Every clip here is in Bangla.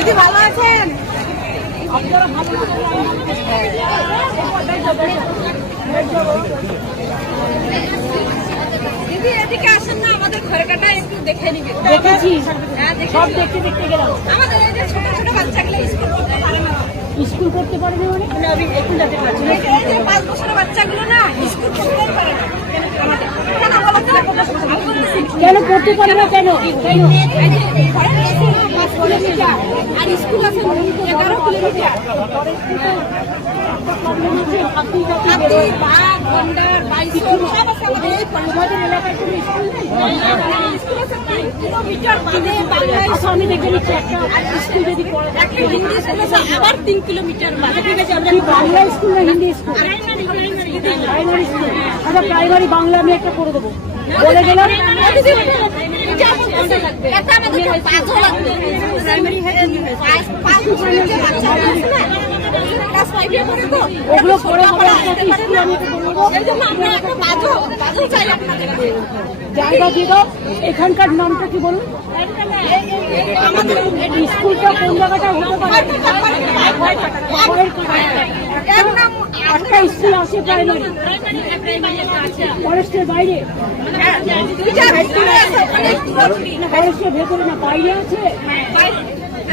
দিদি ভালো আছেন? দিদি এদিকে আসেন না, আমাদের ঘরকাটা একটু দেখে নিবেন। দেখেছি, হ্যাঁ সব দেখতে দেখতে গেলাম। আমাদের এই যে ছোট ছোট বাচ্চাগুলো স্কুল করতে পারে না। স্কুল করতে পারে না মানে আমি একটু যেতে পারছি না। এই যে 5 বছরের বাচ্চাগুলো না স্কুল করতে পারে না। কেন বলো তো? কেন করতে পারে না? কেন এই যে ঘরের কাছে 5 কিলোমিটার আর স্কুল আছে 11 কিলোমিটার। হাতি, বাঘ, গন্ডার, বাইসন সব আছে আমাদের এই আমাদের এলাকায় কোনো স্কুল নেই। স্কুল আছে 3 কিলোমিটার বাদে বাংলা আচ্ছা, আমি দেখে নিচ্ছি একটা স্কুল যদি পড়ে একটা হিন্দি স্কুল আছে আবার 3 কিলোমিটার বাদে। ঠিক আছে, আমরা কি বাংলা স্কুল না হিন্দি স্কুল? Primary school. আচ্ছা, প্রাইমারি বাংলা আমি একটা করে দেবো, বলে গেলাম। এটা আমাদের পাঁচও লাগবে। প্রাইমারি পাঁচ বছরের যে বাচ্চারা আছে না, ক্লাস 5 এ পড়ে তো, ওগুলো পড়ে হবে একটা স্কুল আমি তো বলবো। এই জন্য আমরা একটা পাঁচও চাই আপনাদের কাছে। জায়গা দিয়ে দাও। এখানকার নামটা কি বলুন? আমাদের স্কুলটা কোন জায়গাটা হতে পারে? এর নাম একটা স্কুল আছে প্রাইমারি ফরেস্টের বাইরে, দুইটা স্কুল আছে, অনেক দূর। ফরেস্টের ভেতরে না, বাইরে আছে।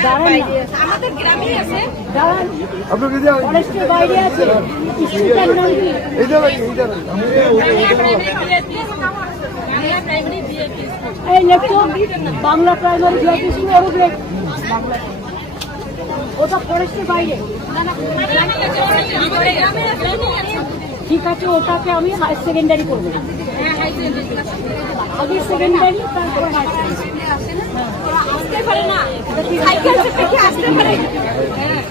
দাঁড়ান না, আমাদের গ্রামেই আছে। দাঁড়ান, ফরেস্টের বাইরে আছে। স্কুলটার নাম কি? এই লেখো বাংলা প্রাইমারি ভিআইপি স্কুল। ওর উপরে ওটা ফরেস্টের বাইরে। ঠিক আছে, ওটাকে আমি হায়ার সেকেন্ডারি করবো। আগে সেকেন্ডারি, তারপরে হায়ার সেকেন্ডারি। আসতে পারে না, সাইকেল থেকে আসতে পারে। হ্যাঁ